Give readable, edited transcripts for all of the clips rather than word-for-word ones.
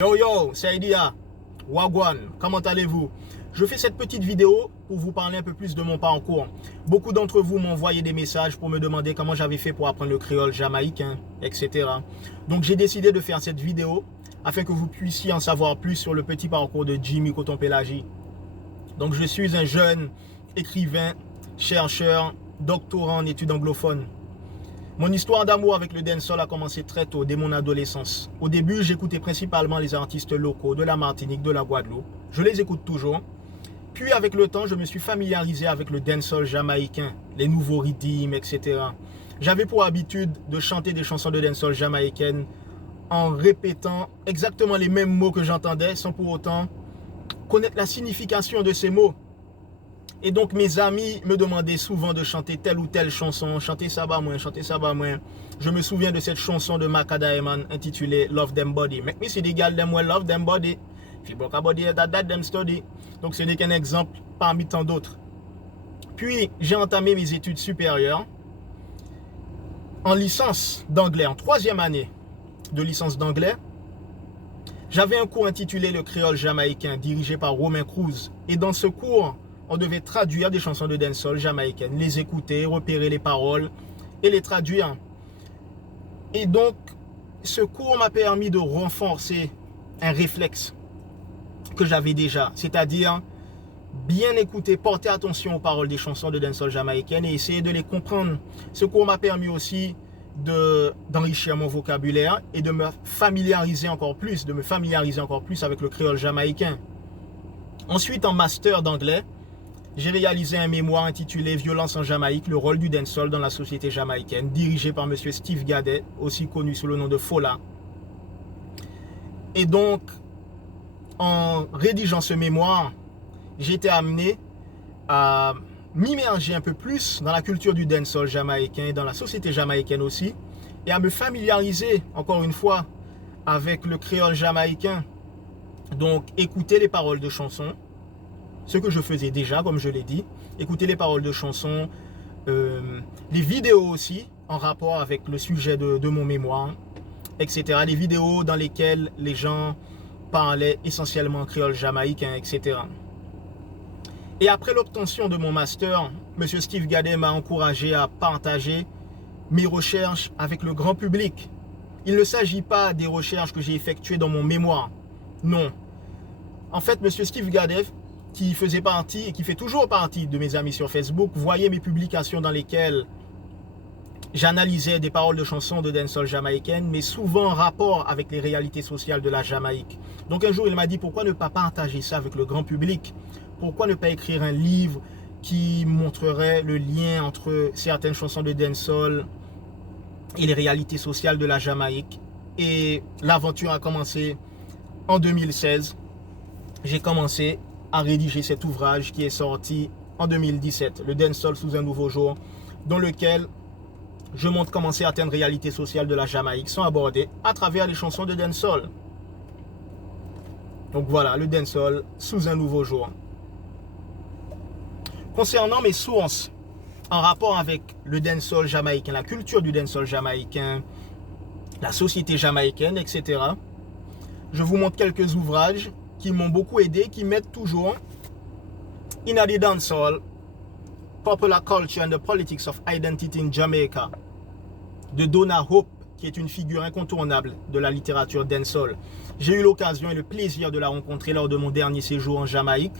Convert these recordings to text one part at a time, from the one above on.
Yo yo, c'est Idia. Wagwan, comment allez-vous? Je fais cette petite vidéo pour vous parler un peu plus de mon parcours. Beaucoup d'entre vous m'ont envoyé des messages pour me demander comment j'avais fait pour apprendre le créole jamaïcain, etc. Donc j'ai décidé de faire cette vidéo afin que vous puissiez en savoir plus sur le petit parcours de Jimmy Coton-Pélagie. Donc je suis un jeune écrivain, chercheur, doctorant en études anglophones. Mon histoire d'amour avec le dancehall a commencé très tôt, dès mon adolescence. Au début, j'écoutais principalement les artistes locaux de la Martinique, de la Guadeloupe. Je les écoute toujours. Puis avec le temps, je me suis familiarisé avec le dancehall jamaïcain, les nouveaux rythmes, etc. J'avais pour habitude de chanter des chansons de dancehall jamaïcaines en répétant exactement les mêmes mots que j'entendais, sans pour autant connaître la signification de ces mots. Et donc mes amis me demandaient souvent de chanter telle ou telle chanson, chanter ça bas moins, chanter ça bas moins. Je me souviens de cette chanson de Maka Diamond intitulée Love Them Body. Make me see the girl them well love them body. If you broke a body, that them study. Donc ce n'est qu'un exemple parmi tant d'autres. Puis j'ai entamé mes études supérieures en licence d'anglais, en 3e année de licence d'anglais. J'avais un cours intitulé Le créole jamaïcain dirigé par Romain Cruz. Et dans ce cours, on devait traduire des chansons de dancehall jamaïcaines, les écouter, repérer les paroles et les traduire. Et donc, ce cours m'a permis de renforcer un réflexe que j'avais déjà, c'est-à-dire bien écouter, porter attention aux paroles des chansons de dancehall jamaïcaines et essayer de les comprendre. Ce cours m'a permis aussi d'enrichir mon vocabulaire et de me familiariser encore plus, avec le créole jamaïcain. Ensuite, en master d'anglais, j'ai réalisé un mémoire intitulé Violence en Jamaïque, le rôle du dancehall dans la société jamaïcaine, dirigé par M. Steve Gadet, aussi connu sous le nom de Fola. Et donc, en rédigeant ce mémoire, j'ai été amené à m'immerger un peu plus dans la culture du dancehall jamaïcain, dans la société jamaïcaine aussi, et à me familiariser, encore une fois, avec le créole jamaïcain. Donc, écouter les paroles de chansons, ce que je faisais déjà, comme je l'ai dit, écouter les paroles de chansons, les vidéos aussi, en rapport avec le sujet de mon mémoire, etc. Les vidéos dans lesquelles les gens parlaient essentiellement créole jamaïcain, etc. Et après l'obtention de mon master, M. Steve Gadet m'a encouragé à partager mes recherches avec le grand public. Il ne s'agit pas des recherches que j'ai effectuées dans mon mémoire. Non. En fait, M. Steve Gadet, qui faisait partie et qui fait toujours partie de mes amis sur Facebook, voyait mes publications dans lesquelles j'analysais des paroles de chansons de dancehall jamaïcaine, mais souvent en rapport avec les réalités sociales de la Jamaïque. Donc un jour, il m'a dit, pourquoi ne pas partager ça avec le grand public? Pourquoi ne pas écrire un livre qui montrerait le lien entre certaines chansons de dancehall et les réalités sociales de la Jamaïque? Et l'aventure a commencé en 2016. J'ai commencé à rédiger cet ouvrage qui est sorti en 2017, le dancehall sous un nouveau jour, dans lequel je montre comment certaines réalités sociales de la Jamaïque sont abordées à travers les chansons de dancehall. Donc voilà, le dancehall sous un nouveau jour. Concernant mes sources en rapport avec le dancehall jamaïcain, la culture du dancehall jamaïcain, la société jamaïcaine, etc., je vous montre quelques ouvrages qui m'ont beaucoup aidé, qui m'aident toujours. In the Dancehall, Popular Culture and the Politics of Identity in Jamaica, de Donna Hope, qui est une figure incontournable de la littérature dancehall. J'ai eu l'occasion et le plaisir de la rencontrer lors de mon dernier séjour en Jamaïque.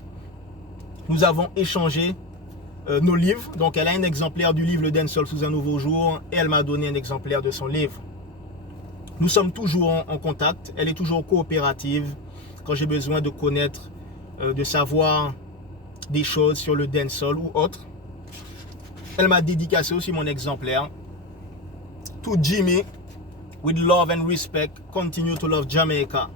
Nous avons échangé nos livres. Donc elle a un exemplaire du livre Le Dancehall sous un nouveau jour et elle m'a donné un exemplaire de son livre. Nous sommes toujours en contact. Elle est toujours coopérative quand j'ai besoin de connaître, de savoir des choses sur le dancehall ou autre. Elle m'a dédicacé aussi mon exemplaire. To Jimmy, with love and respect, continue to love Jamaica.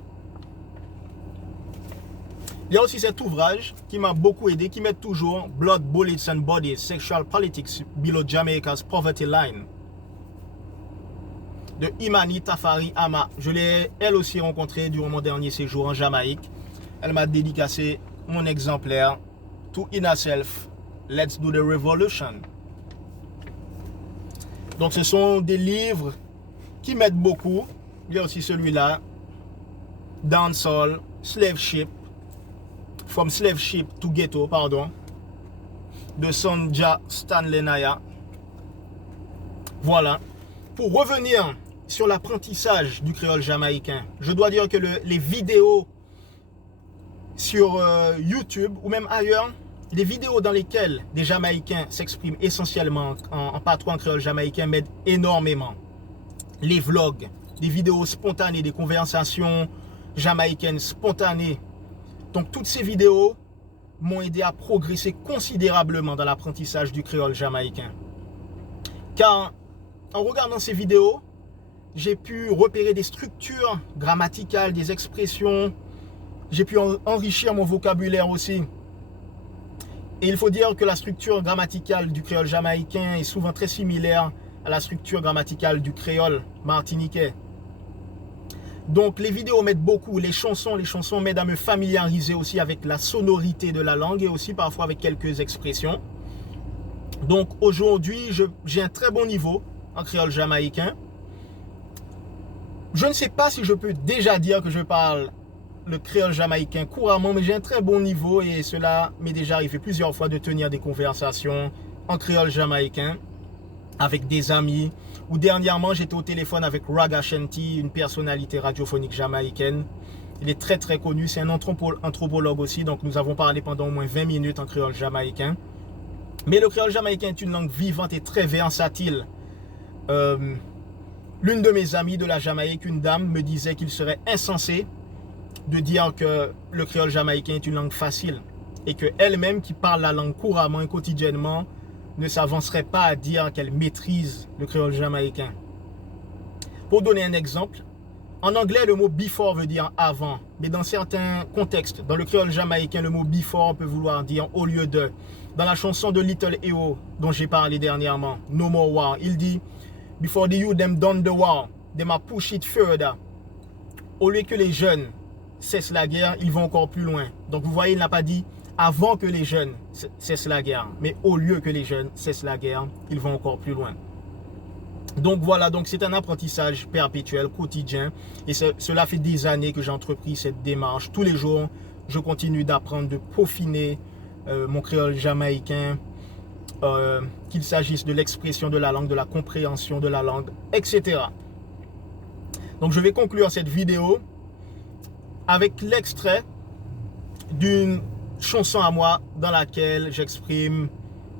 Il y a aussi cet ouvrage qui m'a beaucoup aidé, qui m'aide toujours, Blood, Bullets and Bodies, Sexual Politics Below Jamaica's Poverty Line, de Imani Tafari Ama. Je l'ai elle aussi rencontrée durant mon dernier séjour en Jamaïque. Elle m'a dédicacé mon exemplaire, To Inner Self, Let's Do the Revolution. Donc ce sont des livres qui m'aident beaucoup. Il y a aussi celui-là, dancehall, slave ship, from slave ship to ghetto, pardon, de Sonja Stanley Naya. Voilà. Pour revenir sur l'apprentissage du créole jamaïcain, je dois dire que les vidéos sur YouTube ou même ailleurs, les vidéos dans lesquelles des Jamaïcains s'expriment essentiellement en patois en créole jamaïcain m'aident énormément. Les vlogs, des vidéos spontanées, des conversations jamaïcaines spontanées. Donc toutes ces vidéos m'ont aidé à progresser considérablement dans l'apprentissage du créole jamaïcain. Car en regardant ces vidéos, j'ai pu repérer des structures grammaticales, des expressions. J'ai pu enrichir mon vocabulaire aussi. Et il faut dire que la structure grammaticale du créole jamaïcain est souvent très similaire à la structure grammaticale du créole martiniquais. Donc les vidéos m'aident beaucoup, les chansons m'aident à me familiariser aussi avec la sonorité de la langue et aussi parfois avec quelques expressions. Donc aujourd'hui, j'ai un très bon niveau en créole jamaïcain. Je ne sais pas si je peux déjà dire que je parle le créole jamaïcain couramment, mais j'ai un très bon niveau et cela m'est déjà arrivé plusieurs fois de tenir des conversations en créole jamaïcain avec des amis. Ou dernièrement, j'étais au téléphone avec Raga Shanti, une personnalité radiophonique jamaïcaine. Il est très très connu, c'est un anthropologue aussi, donc nous avons parlé pendant au moins 20 minutes en créole jamaïcain. Mais le créole jamaïcain est une langue vivante et très versatile. L'une de mes amies de la Jamaïque, une dame, me disait qu'il serait insensé de dire que le créole jamaïcain est une langue facile et qu'elle-même qui parle la langue couramment et quotidiennement ne s'avancerait pas à dire qu'elle maîtrise le créole jamaïcain. Pour donner un exemple, en anglais le mot before veut dire avant, mais dans certains contextes, dans le créole jamaïcain, le mot before peut vouloir dire au lieu de. Dans la chanson de Little E.O. dont j'ai parlé dernièrement, No More War, il dit before the youth them done the war, they ma push it further. Au lieu que les jeunes cessent la guerre, ils vont encore plus loin. Donc vous voyez, il n'a pas dit avant que les jeunes cessent la guerre, mais au lieu que les jeunes cessent la guerre, ils vont encore plus loin. Donc voilà, donc c'est un apprentissage perpétuel, quotidien, et cela fait des années que j'ai entrepris cette démarche. Tous les jours, je continue d'apprendre, de peaufiner mon créole jamaïcain, qu'il s'agisse de l'expression de la langue, de la compréhension de la langue, etc. Donc je vais conclure cette vidéo avec l'extrait d'une chanson à moi dans laquelle j'exprime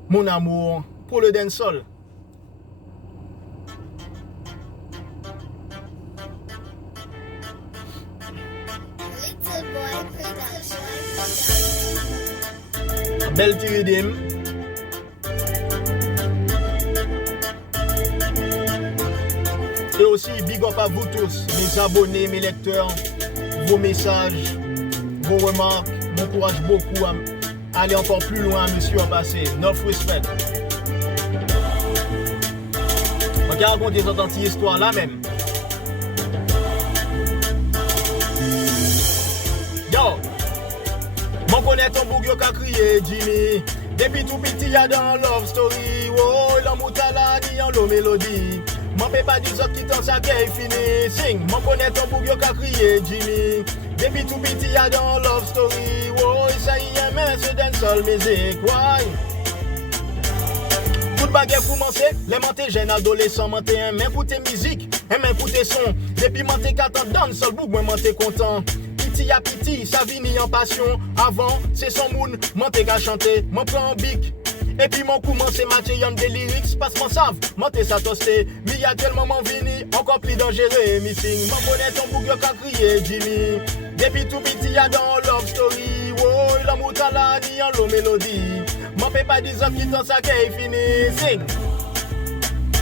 mon amour pour le dancehall. Belle Tiridim. Et aussi big up à vous tous, mes abonnés, mes lecteurs, vos messages, vos remarques m'encouragent beaucoup à aller encore plus loin, monsieur en passé. Enough respect. On va raconter cette anti histoire là même. Yo! Mon connaît ton bougyo qu'a crié Jimmy. Depuis tout petit y'a dans Love Story. Oh, l'amour t'a dit en l'eau mélodie. Mon peut pas dire qui t'en ça qu'est fini. Sing, mon connaît ton bougyo qu'a crié Jimmy. Depuis tout petit y'a dans Love Story. Oh, ça y est, mais c'est dancehall music. Why? Tout baguette pour commencer, les mentés jeunes adolescents, mentés un main pour tes musiques, un main pour tes sons. Depuis mentés qu'attend dancehall, boug, moi mentés content. Piti à piti, ça vini en passion. Avant, c'est son moun, menté qu'à chanter, mon plan bic. Et puis mon coup, c'est matché y'en des lyrics, passe mon save, menté ça tosté. Mais y'a tellement mon vini, encore plus dangereux, missing. Mon bonnet ton bougyo qu'a crié Jimmy. Depuis tout petit y'a dans Love Story. Oh, l'amour t'a la ni en l'eau mélodie. Mon peut pas dire qui t'en ça qu'est fini. Sing.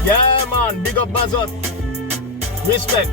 Yeah man, big up Bazot. Respect.